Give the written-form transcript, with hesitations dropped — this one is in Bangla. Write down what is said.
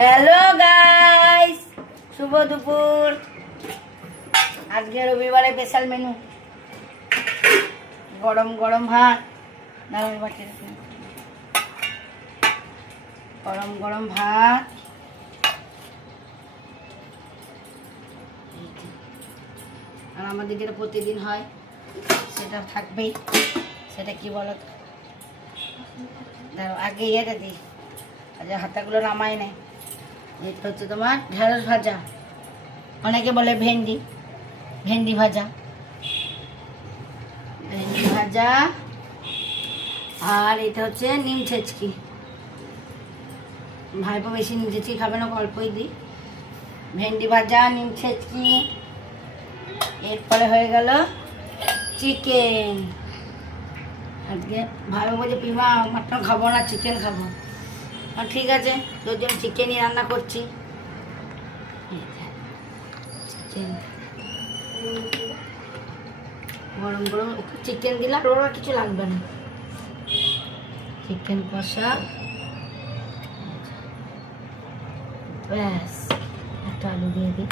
হ্যালো গাইস, শুভ দুপুর। আজকে রবিবারে স্পেশাল মেনু গরম গরম ভাত। গরম গরম ভাত, আর আমাদের যেটা প্রতিদিন হয় সেটা থাকবেই। সেটা কি বলো তো, আগে ইয়েটা দিই, আচ্ছা হাতাগুলো নামাই নেয়। এটা হচ্ছে তোমার ঢেঁড়স ভাজা, অনেকে বলে ভেন্ডি ভেন্ডি ভাজা, ভেন্ডি ভাজা। আর এটা হচ্ছে নিম ছেচকি। ভাইপো বেশি নিম ছেচকি খাবে না, অল্পই দিই। ভেন্ডি ভাজা, নিম ছেচকি, এরপরে হয়ে গেল চিকেন। আজকে ভাইপো বলছে পিমা মাটন খাবো না, চিকেন খাবো। আর ঠিক আছে, তোর জন্য চিকেনই রান্না করছি। চিকেন গরম গরম চিকেন দিলে আর ওরা কিছু লাগবে না। চিকেন কষা, ব্যাস একটা আলু দিয়ে দিই।